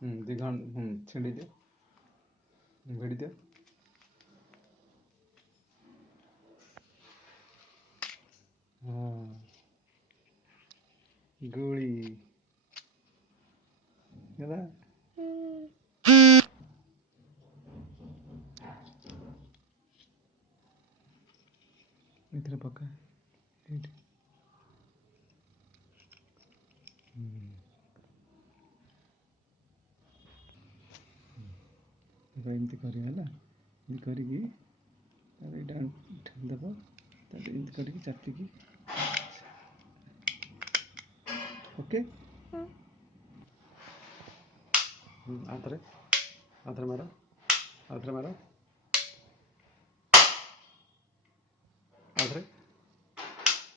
ଦି ଘଣ୍ଟା ଛିଣ୍ଡି ଦିଅ, ଭିଡ଼ି ଦିଅ। ହଁ ଗୁଳି ହେଲା। ଏଥିରେ ପକା ଏଇଠି। ଏମିତି କରିବା ହେଲା, ଏମିତି କରିକି ତାପରେ ଏଇଟା ଠେଲିଦେବ, ତାପରେ ଏମିତି କରିକି ଚାପିକି ଓକେ। ଆଉଥରେ ମାର, ଆଉଥରେ ମାର, ଆଉଥରେ।